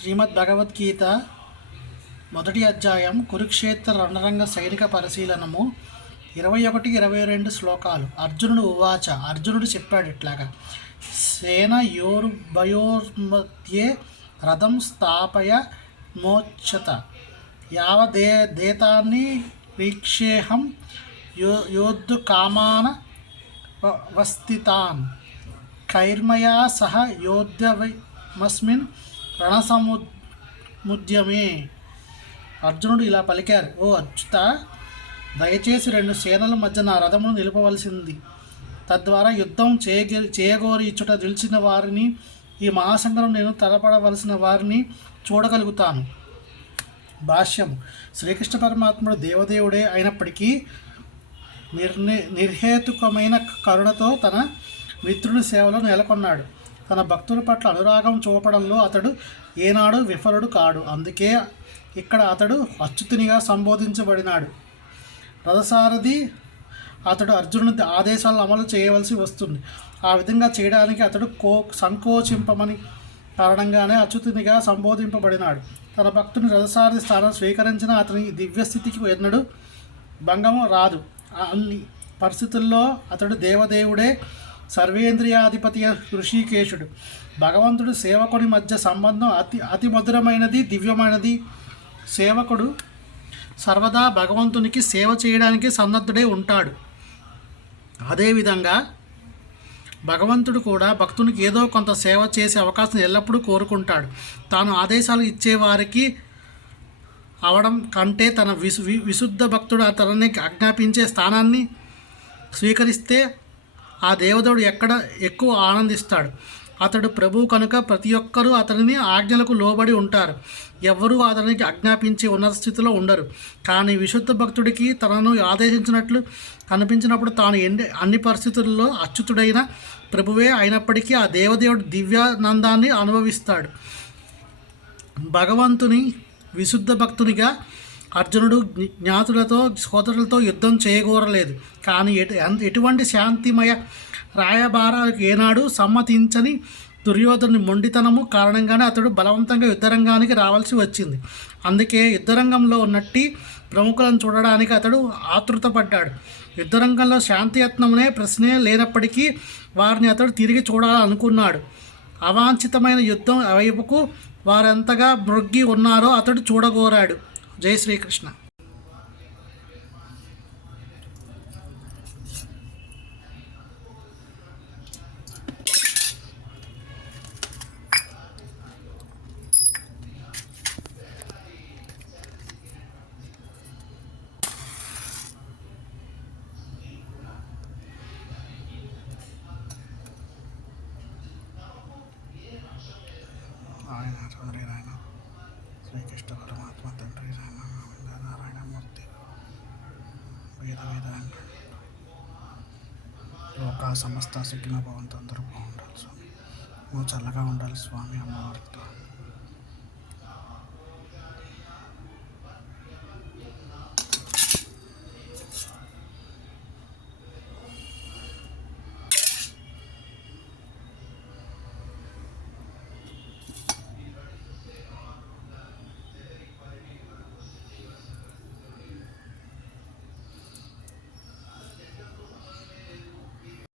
శ్రీమద్ భగవద్గీత మొదటి అధ్యాయం కురుక్షేత్ర రణరంగ సైనిక పరిశీలనము ఇరవై ఒకటి ఇరవై రెండు శ్లోకాలు. అర్జునుడు ఉవాచ. అర్జునుడు చెప్పాడు ఇట్లాగా సేన యోర్భయోర్మధ్యే రథం స్థాపయ మోచ్చత యావదే దేతాన్ని వీక్షేహం యో యోద్ధు కామాన వ- వస్థితాన్ కైర్మయా సహ యోధ్యమస్మిన్ రణసముద్యమే అర్జునుడు ఇలా పలికారు ఓ అచ్యుత దయచేసి రెండు సేనల మధ్య నా రథమును నిలపవలసింది. తద్వారా యుద్ధం చేయగ చేయగోరి ఇచ్చుట నిలిచిన వారిని ఈ మహాసంగ్రం నేను తలపడవలసిన వారిని చూడగలుగుతాను. భాష్యం శ్రీకృష్ణ పరమాత్ముడు దేవదేవుడే అయినప్పటికీ నిర్ని నిర్హేతుకమైన కరుణతో తన మిత్రుని సేవలో నెలకొన్నాడు. తన భక్తుల పట్ల అనురాగం చూపడంలో అతడు ఏనాడు విఫలుడు కాడు. అందుకే ఇక్కడ అతడు అచ్యుతునిగా సంబోధించబడినాడు. రథసారథి అతడు అర్జునుడి ఆదేశాలను అమలు చేయవలసి వస్తుంది. ఆ విధంగా చేయడానికి అతడు కో సంకోచింపమని కారణంగానే అచ్యుతునిగా సంబోధింపబడినాడు. తన భక్తుని రథసారథి స్థానం స్వీకరించిన అతని దివ్యస్థితికి ఎన్నడూ భంగము రాదు. అన్ని పరిస్థితుల్లో అతడు దేవదేవుడే సర్వేంద్రియాధిపతి ఋషికేశుడు. భగవంతుడు సేవకుని మధ్య సంబంధం అతి అతి మధురమైనది దివ్యమైనది. సేవకుడు సర్వదా భగవంతునికి సేవ చేయడానికి సన్నద్ధుడై ఉంటాడు. అదేవిధంగా భగవంతుడు కూడా భక్తునికి ఏదో కొంత సేవ చేసే అవకాశం ఎల్లప్పుడూ కోరుకుంటాడు. తాను ఆదేశాలు ఇచ్చేవారికి అవడం కంటే తన విశు వి- విశుద్ధ భక్తుడు తనని ఆజ్ఞాపించే స్థానాన్ని స్వీకరిస్తే ఆ దేవదేవుడు ఎక్కడ ఎక్కువ ఆనందిస్తాడు? అతడు ప్రభు కనుక ప్రతి ఒక్కరూ అతనిని ఆజ్ఞలకు లోబడి ఉంటారు. ఎవ్వరూ అతనికి ఆజ్ఞాపించి ఉన్నత స్థితిలో ఉండరు. కానీ విశుద్ధ భక్తుడికి తనను ఆదేశించినట్లు కనిపించినప్పుడు తాను ఎన్ని అన్ని పరిస్థితుల్లో అచ్యుతుడైన ప్రభువే అయినప్పటికీ ఆ దేవదేవుడు దివ్యానందాన్ని అనుభవిస్తాడు. భగవంతుని విశుద్ధ భక్తునిగా అర్జునుడు జ్ఞాతులతో సోదరులతో యుద్ధం చేయగోరలేదు. కానీ ఎటు ఎటువంటి శాంతిమయ రాయబారాలకు ఏనాడు సమ్మతించని దుర్యోధను మొండితనము కారణంగానే అతడు బలవంతంగా యుద్ధరంగానికి రావాల్సి వచ్చింది. అందుకే యుద్ధరంగంలో ఉన్నట్టి ప్రముఖులను చూడడానికి అతడు ఆతృతపడ్డాడు యుద్ధరంగంలో శాంతియత్నమునే ప్రశ్నే లేనప్పటికీ వారిని అతడు తిరిగి చూడాలనుకున్నాడు. అవాంఛితమైన యుద్ధం వైపుకు వారెంతగా మృగ్గి ఉన్నారో అతడు చూడగోరాడు. జై శ్రీకృష్ణ. ఆయన తండ్రి నాయన శ్రీకృష్ణ పరమాత్మ తండ్రి నాయన నారాయణమూర్తి వేద వేదాంగ లోక సమస్త సిగ్గిన భవంతు. అందరూ బాగుండాలి స్వామి. నువ్వు చల్లగా ఉండాలి స్వామి అమ్మవారితో.